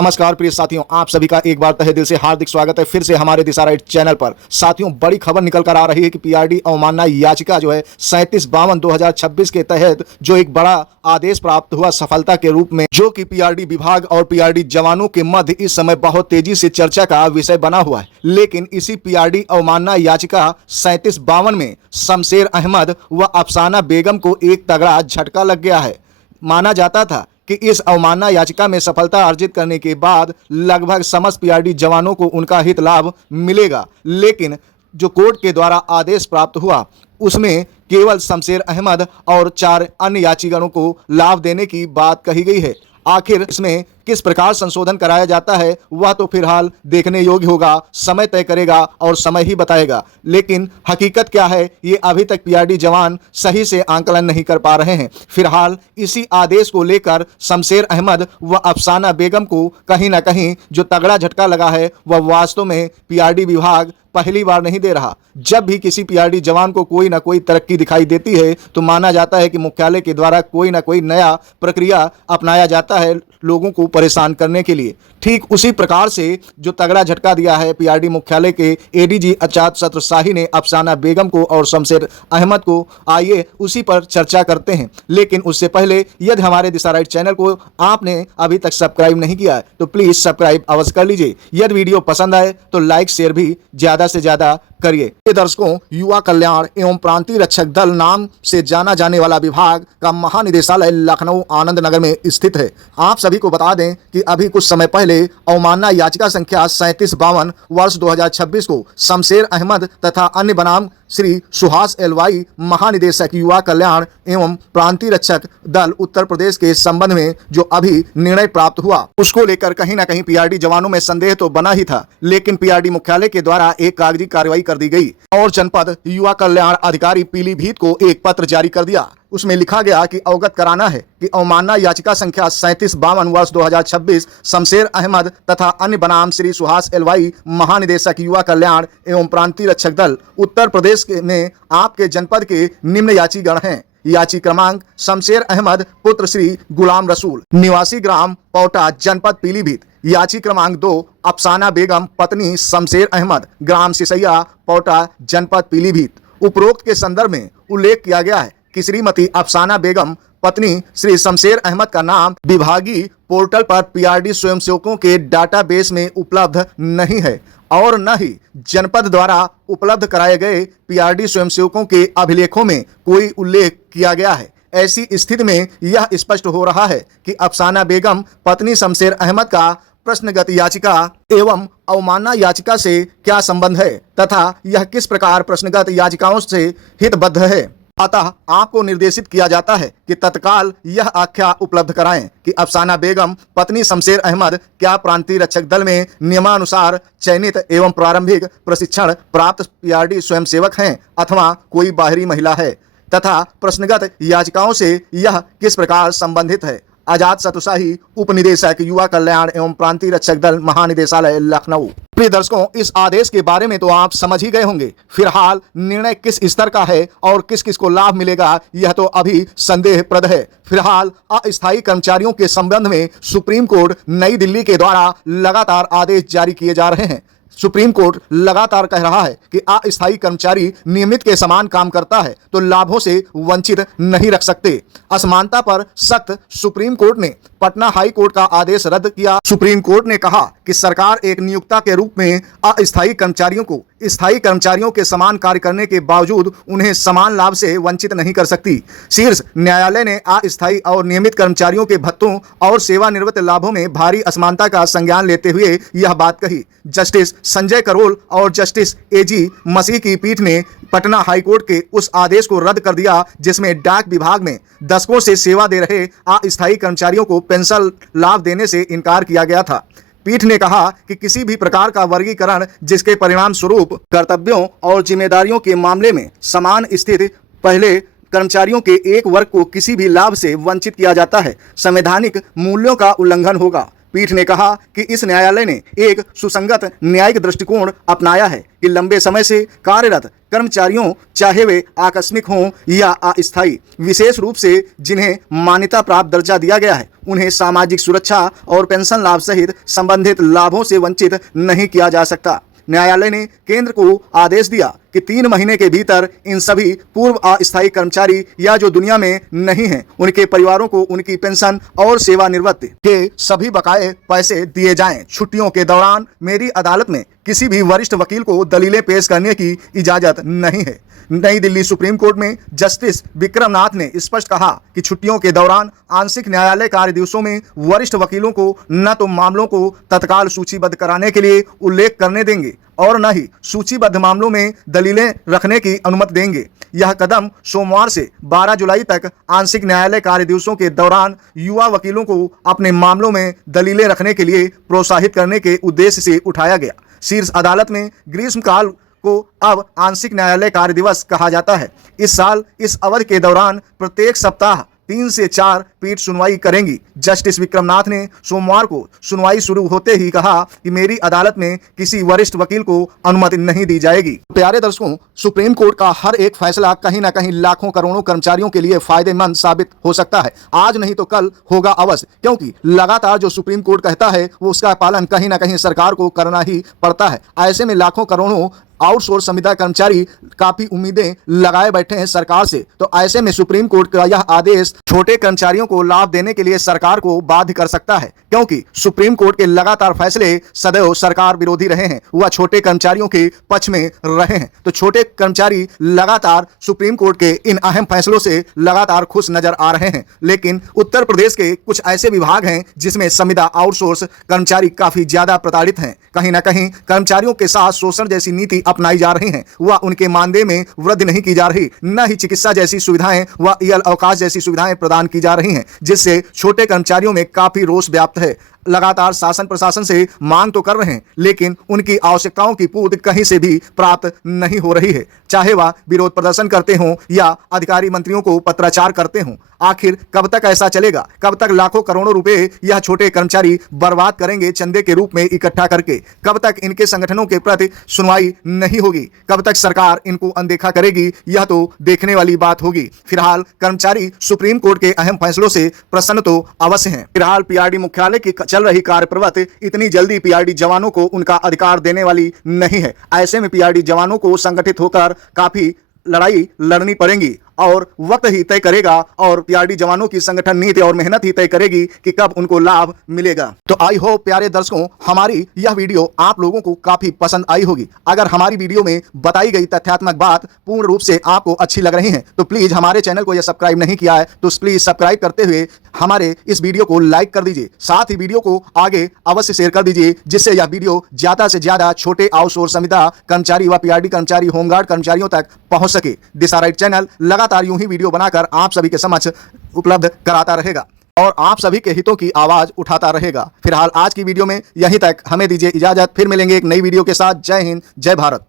नमस्कार प्रिय साथियों, आप सभी का एक बार तहे दिल से हार्दिक स्वागत है फिर से हमारे दिशा राइट चैनल पर। साथियों, बड़ी खबर निकल कर आ रही है कि पीआरडी अवमानना याचिका जो है 3752/2026 के तहत जो एक बड़ा आदेश प्राप्त हुआ सफलता के रूप में, जो कि पीआरडी विभाग और पीआरडी जवानों के मध्य इस समय बहुत तेजी से चर्चा का विषय बना हुआ है। लेकिन इसी पीआरडी अवमानना याचिका 3752 में शमशेर अहमद व अफसाना बेगम को एक तगड़ा झटका लग गया है। माना जाता था कि इस अवमानना याचिका में सफलता अर्जित करने के बाद लगभग समस्त पीआरडी जवानों को उनका हित लाभ मिलेगा, लेकिन जो कोर्ट के द्वारा आदेश प्राप्त हुआ उसमें केवल शमशेर अहमद और 4 अन्य याचिकाओं को लाभ देने की बात कही गई है। आखिर इसमें किस प्रकार संशोधन कराया जाता है वह तो फिलहाल देखने योग्य होगा, समय तय करेगा और समय ही बताएगा। लेकिन हकीकत क्या है ये अभी तक पीआरडी जवान सही से आंकलन नहीं कर पा रहे हैं। फिलहाल इसी आदेश को लेकर शमशेर अहमद व अफसाना बेगम को कहीं ना कहीं जो तगड़ा झटका लगा है वह वास्तव में पीआरडी विभाग पहली बार नहीं दे रहा। जब भी किसी पीआरडी जवान को कोई ना कोई तरक्की दिखाई देती है तो माना जाता है कि मुख्यालय के द्वारा कोई ना कोई नया प्रक्रिया अपनाया जाता है लोगों को परेशान करने के लिए। ठीक उसी प्रकार से जो तगड़ा झटका दिया है पीआरडी मुख्यालय के एडीजी अचात सत्र शाही ने अफसाना बेगम को और शमशेर अहमद को, आइए उसी पर चर्चा करते हैं। लेकिन उससे पहले यदि हमारे दिशा राइट चैनल को आपने अभी तक सब्सक्राइब नहीं किया है तो प्लीज सब्सक्राइब अवश्य कर लीजिए। यदि वीडियो पसंद आए तो लाइक शेयर भी ज्यादा से ज्यादा करिए। दर्शकों, युवा कल्याण एवं प्रांतीय रक्षक दल नाम से जाना जाने वाला विभाग का महानिदेशालय लखनऊ आनंद नगर में स्थित है। आप सभी को बता दें कि अभी कुछ समय पहले अवमानना याचिका संख्या 3752 वर्ष 2026 को शमशेर अहमद तथा अन्य बनाम श्री सुहास एलवाई महानिदेशक युवा कल्याण एवं प्रांतीय रक्षक दल उत्तर प्रदेश के संबंध में जो अभी निर्णय प्राप्त हुआ उसको लेकर कहीं ना कहीं पीआरडी जवानों में संदेह तो बना ही था। लेकिन पीआरडी मुख्यालय के द्वारा एक कागजी कार्रवाई कर दी गई और जनपद युवा कल्याण अधिकारी पीलीभीत को एक पत्र जारी कर दिया। उसमें लिखा गया कि अवगत कराना है कि अवमानना याचिका संख्या 3752 वर्ष 2026 शमशेर अहमद तथा अन्य बनाम श्री सुहास एलवाई महानिदेशक युवा कल्याण एवं प्रांतीय रक्षक दल उत्तर प्रदेश में आपके जनपद के निम्न याचीगण हैं। याची क्रमांक शमशेर अहमद पुत्र श्री गुलाम रसूल, निवासी ग्राम पौटा, जनपद पीलीभीत। याची क्रमांक 2 अफसाना बेगम पत्नी शमशेर अहमद, ग्राम सिसैया, पौटा, जनपद पीलीभीत। उपरोक्त के संदर्भ में उल्लेख किया गया है कि श्रीमती अफसाना बेगम पत्नी श्री शमशेर अहमद का नाम विभागीय पोर्टल पर पीआरडी स्वयंसेवकों के डाटाबेस में उपलब्ध नहीं है और न ही जनपद द्वारा उपलब्ध कराए गए पीआरडी स्वयंसेवकों के अभिलेखों में कोई उल्लेख किया गया है। ऐसी स्थिति में यह स्पष्ट हो रहा है कि अफसाना बेगम पत्नी शमशेर अहमद का प्रश्नगत याचिका एवं अवमानना याचिका से क्या संबंध है तथा यह किस प्रकार प्रश्नगत याचिकाओं से हितबद्ध है। अतः आपको निर्देशित किया जाता है कि तत्काल यह आख्या उपलब्ध कराएं कि अफसाना बेगम पत्नी शमशेर अहमद क्या प्रांतीय रक्षक दल में नियमानुसार चयनित एवं प्रारंभिक प्रशिक्षण प्राप्त पीआरडी स्वयंसेवक हैं अथवा कोई बाहरी महिला है तथा प्रश्नगत याचिकाओं से यह किस प्रकार संबंधित है। आजाद सतुशाही उप निदेशक युवा कल्याण एवं प्रांतीय रक्षक दल महानिदेशालय लखनऊ। प्रिय दर्शकों, इस आदेश के बारे में तो आप समझ ही गए होंगे। फिलहाल निर्णय किस स्तर का है और किस किस को लाभ मिलेगा यह तो अभी संदेहप्रद है। फिलहाल अस्थायी कर्मचारियों के संबंध में सुप्रीम कोर्ट नई दिल्ली के द्वारा लगातार आदेश जारी किए जा रहे हैं। सुप्रीम कोर्ट लगातार कह रहा है कि अस्थायी कर्मचारी नियमित के समान काम करता है तो लाभों से वंचित नहीं रख सकते। असमानता पर सख्त सुप्रीम कोर्ट ने पटना हाई कोर्ट का आदेश रद्द किया। सुप्रीम कोर्ट ने कहा कि सरकार एक नियोक्ता के रूप में अस्थायी कर्मचारियों को स्थायी कर्मचारियों के समान कार्य करने के बावजूद उन्हें समान लाभ से वंचित नहीं कर सकती। शीर्ष न्यायालय ने अस्थायी और नियमित कर्मचारियों के भत्तों और सेवानिवृत्त लाभों में भारी असमानता का संज्ञान लेते हुए यह बात कही। जस्टिस संजय करोल और जस्टिस एजी मसीह की पीठ ने पटना हाईकोर्ट के उस आदेश को रद्द कर दिया जिसमें डाक विभाग में दशकों से सेवा दे रहे अस्थायी कर्मचारियों को पेंशन लाभ देने से इनकार किया गया था। पीठ ने कहा कि किसी भी प्रकार का वर्गीकरण जिसके परिणाम स्वरूप कर्तव्यों और जिम्मेदारियों के मामले में समान स्थिति पहले कर्मचारियों के एक वर्ग को किसी भी लाभ से वंचित किया जाता है, संवैधानिक मूल्यों का उल्लंघन होगा। पीठ ने कहा कि इस न्यायालय ने एक सुसंगत न्यायिक दृष्टिकोण अपनाया है कि लंबे समय से कार्यरत कर्मचारियों, चाहे वे आकस्मिक हों या अस्थायी, विशेष रूप से जिन्हें मान्यता प्राप्त दर्जा दिया गया है, उन्हें सामाजिक सुरक्षा और पेंशन लाभ सहित संबंधित लाभों से वंचित नहीं किया जा सकता। न्यायालय ने केंद्र को आदेश दिया कि 3 महीने के भीतर इन सभी पूर्व अस्थायी कर्मचारी या जो दुनिया में नहीं हैं, उनके परिवारों को उनकी पेंशन और सेवानिवृत्ति के सभी बकाये पैसे दिए जाएं। छुट्टियों के दौरान मेरी अदालत में किसी भी वरिष्ठ वकील को दलीलें पेश करने की इजाजत नहीं है। नई दिल्ली सुप्रीम कोर्ट में जस्टिस विक्रमनाथ ने स्पष्ट कहा कि छुट्टियों के दौरान आंशिक न्यायालय कार्य दिवसों में वरिष्ठ वकीलों को न तो मामलों को तत्काल सूचीबद्ध कराने के लिए उल्लेख करने देंगे और न ही सूचीबद्ध मामलों में दलीलें रखने की अनुमति देंगे। यह कदम सोमवार से 12 जुलाई तक आंशिक न्यायालय कार्य दिवसों के दौरान युवा वकीलों को अपने मामलों में दलीलें रखने के लिए प्रोत्साहित करने के उद्देश्य से उठाया गया। शीर्ष अदालत में ग्रीष्मकाल को अब आंशिक न्यायालय कार्य दिवस कहा जाता है। इस साल इस अवधि के दौरान प्रत्येक सप्ताह 3 से 4 पीठ सुनवाई करेंगी। जस्टिस विक्रमनाथ ने सोमवार को सुनवाई शुरू होते ही कहा कि मेरी अदालत में किसी वरिष्ठ वकील को अनुमति नहीं दी जाएगी। प्यारे दर्शकों, सुप्रीम कोर्ट का हर एक फैसला कहीं न कहीं लाखों करोड़ों कर्मचारियों के लिए फायदेमंद साबित हो सकता है। आज नहीं तो कल होगा अवश्य, क्योंकि लगातार जो सुप्रीम कोर्ट कहता है वो उसका पालन कहीं न कहीं सरकार को करना ही पड़ता है। ऐसे में लाखों करोड़ों आउटसोर्स संविदा कर्मचारी काफी उम्मीदें लगाए बैठे हैं सरकार से। तो ऐसे में सुप्रीम कोर्ट का यह आदेश छोटे कर्मचारियों को लाभ देने के लिए सरकार को बाध्य कर सकता है, क्योंकि सुप्रीम कोर्ट के लगातार फैसले सदैव सरकार विरोधी रहे हैं, वह छोटे कर्मचारियों के पक्ष में रहे हैं। तो छोटे कर्मचारी लगातार सुप्रीम कोर्ट के इन अहम फैसलों से लगातार खुश नजर आ रहे हैं। लेकिन उत्तर प्रदेश के कुछ ऐसे विभाग हैं जिसमें संविदा आउटसोर्स कर्मचारी काफी ज्यादा प्रताड़ित हैं। कहीं ना कहीं कर्मचारियों के साथ शोषण जैसी नीति अपनाई जा रही हैं, वह उनके मानदेय में वृद्धि नहीं की जा रही, न ही चिकित्सा जैसी सुविधाएं व ईएल अवकाश जैसी सुविधाएं प्रदान की जा रही हैं, जिससे छोटे कर्मचारियों में काफी रोष व्याप्त है। लगातार शासन प्रशासन से मांग तो कर रहे हैं, लेकिन उनकी आवश्यकताओं की पूर्ति कहीं से भी प्राप्त नहीं हो रही है, चाहे वह विरोध प्रदर्शन करते हों या अधिकारी मंत्रियों को पत्राचार करते हों। आखिर कब तक ऐसा चलेगा? कब तक लाखों करोड़ों रुपए यह छोटे कर्मचारी बर्बाद करेंगे चंदे के रूप में इकट्ठा करके? कब तक इनके संगठनों के प्रति सुनवाई नहीं होगी? कब तक सरकार इनको अनदेखा करेगी? यह तो देखने वाली बात होगी। फिलहाल कर्मचारी सुप्रीम कोर्ट के अहम फैसलों से प्रसन्न तो अवश्य हैं। फिलहाल पीआरडी मुख्यालय की चल रही कार्य प्रवृत्ति इतनी जल्दी पीआरडी जवानों को उनका अधिकार देने वाली नहीं है। ऐसे में पीआरडी जवानों को संगठित होकर काफी लड़ाई लड़नी पड़ेगी और वक्त ही तय करेगा, और पीआरडी जवानों की संगठन नीति और मेहनत ही तय करेगी कि कब उनको लाभ मिलेगा। तो आई होप प्यारे दर्शकों, हमारी यह वीडियो आप लोगों को काफी पसंद आई होगी। अगर हमारी वीडियो में बताई गई तथ्यात्मक बात पूर्ण रूप से आपको अच्छी लग रही है तो प्लीज हमारे चैनल को यह सब्सक्राइब नहीं किया है तो प्लीज सब्सक्राइब करते हुए हमारे इस वीडियो को लाइक कर दीजिए। साथ ही वीडियो को आगे अवश्य शेयर कर दीजिए, जिससे यह वीडियो ज्यादा से ज्यादा छोटे आउटसोर्स संविदा कर्मचारी व पीआरडी कर्मचारी, होमगार्ड कर्मचारियों तक पहुंच सके। दिशा राइट चैनल लगातार यूं ही वीडियो बनाकर आप सभी के समक्ष उपलब्ध कराता रहेगा और आप सभी के हितों की आवाज उठाता रहेगा। फिलहाल आज की वीडियो में यहीं तक, हमें दीजिए इजाजत। फिर मिलेंगे एक नई वीडियो के साथ। जय हिंद, जय भारत।